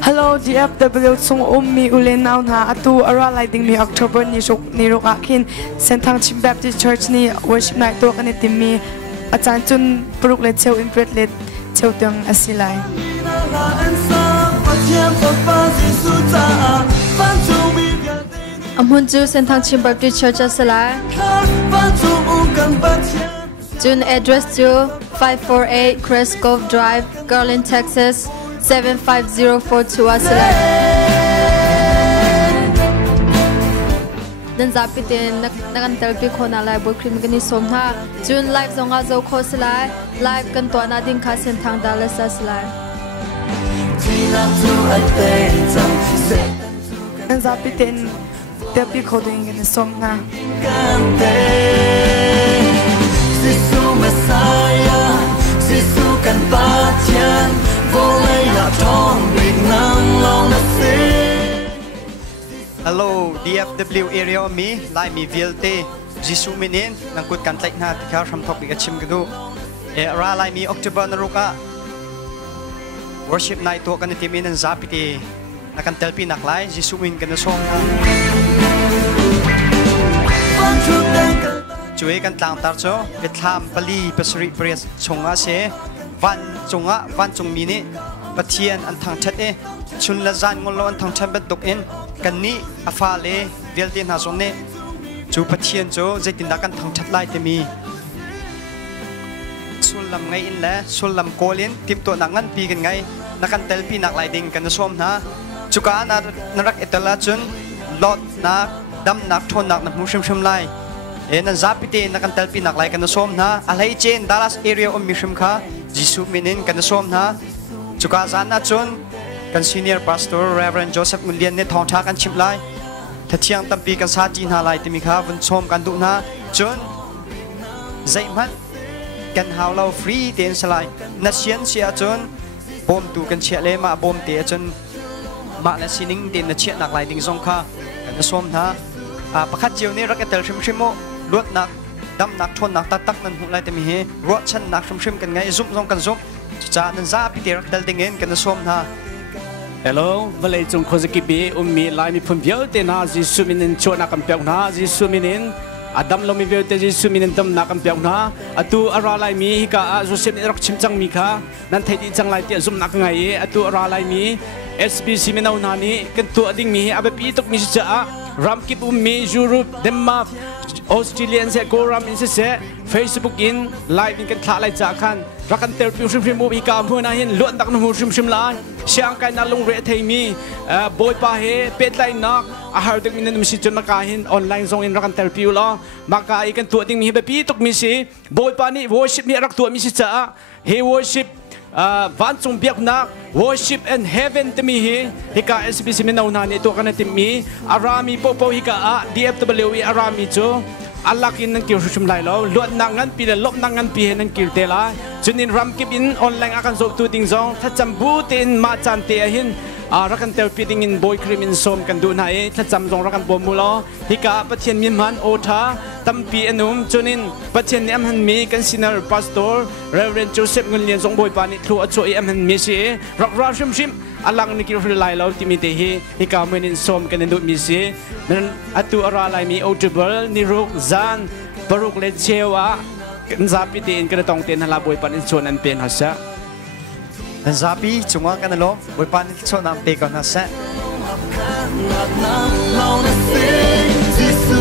Hello, DFW Sung Mi Ulen Now Na Atu Ara Lighting Mi October ni Rok Akin Sentang Chim Baptist Church ni worship night to kan itimi Achan chun Puruk let cheu impret let cheu tang asilai Amhunju Sentang Chim Baptist Church asilai June address to 548 Crest Cove Drive, Garland, Texas 75042 asilai. Dan zapitin nakantel pi khona lai boy cream gani somha June live zonga zo khoslai live kan to na ding kha Sentang Dallas asilai. Dan zapitin tepi khoding gani somna Giêsu Messiah, Giêsu cần ba thiên, vô lấy là thong bình năng lòng đất xứ. Hello, DFW area me, lai mi vilte, Giêsu minin, nang kut kan tlek na tikar from topic achim gadu. Ra lai mi October na ruka. Worship night to kan timin ang zapiti, nakan telpi naklay, Giêsu min kan song. Chui kan tlang tar cho le tham pali pasri pres chunga se van chunga van chung mini pathian an thang that e chun la zan ngol an thang chan bet dok en kan ni afa le vel tin ha som ne chu pathian cho jetin da kan thang that lai te mi sul lam ngai in la sul lam kolin tip to nangan pi kan ngai nakan tel pi nak lai ding kan som na chuka na narak etala chun lot na dam nak thon nak na mu shim lai nan zapite na kan talpi nak lai kan som na alai chen Dallas area om mishim kha Giêsu minin kan som na chuka zana chun kan senior pastor Reverend Joseph Munlian ne thong tha kan chim lai thathiang tampi kan sa chi na lai timi kha vun som kan du na chun zaiman kan haulo free ten salai na sian sia chun bom tu kan chia le ma bom te chun ma na sining ten na chia nak lai ding zong kha kan som na pakhat chiu ni raketel shim luat nak dam nak thon nak tak nan hu lai te mi he ruat chan nak shim kan ngai zum zong kan zum cha nan za pi ter dal ding en kan som na hello valai chung khozaki bi mi lai mi phum biao te na Giêsu minin chona kan peok na Giêsu minin adam lo mi biao te Giêsu minin dam na kan peok na atu ara lai mi ka Joseph ni rak chim chang mi kha nan thai di chang lai te zum nak ngai atu ara lai mi SBC minau na ni kan tu ading mi abe pi tok mi cha ram ki mi Europe Denmark Australian se goram in se Facebook in live in kan thla lai cha khan rakan ter pi shim mu bi ka mu na hin luan dak nu shim lai siang kai na long re thei mi boy pa he pet lai nak a har dik min si chon ka hin online zong in rakan ter pi lo maka I kan tu ding mi be pi tok mi si boy pa ni worship mi rak tu mi si cha he worship van chung biak nak worship and heaven to me hi ka SBC minau na ni to kan tim mi arami po hi ka DFW arami cho alakin ng kir shum lai lo luat nangan pi lop nangan pi hen kir te la chunin ram kip in online akan zo tu ting zong thacham butin ma chan te hin rakan tel pi ding in boy cream in som kan du na e thacham zong rakan bom mu lo hi ka pathian min man otha tampi enum chunin pathian ni am han mi kan senior pastor Reverend Joseph Munlian zong boy pa ni thlu acho am han mi si rak ra shim alang ni kir lai lo ti mi te hi ka men in som kan du mi si nan atu ara lai mi otable ni ruk zan baruk le chewa kan zapi te in kan tong ten hala boy pan in chon an pen ha sa zapi chunga kan lo boy pan chon nam te kan ha sa Giêsu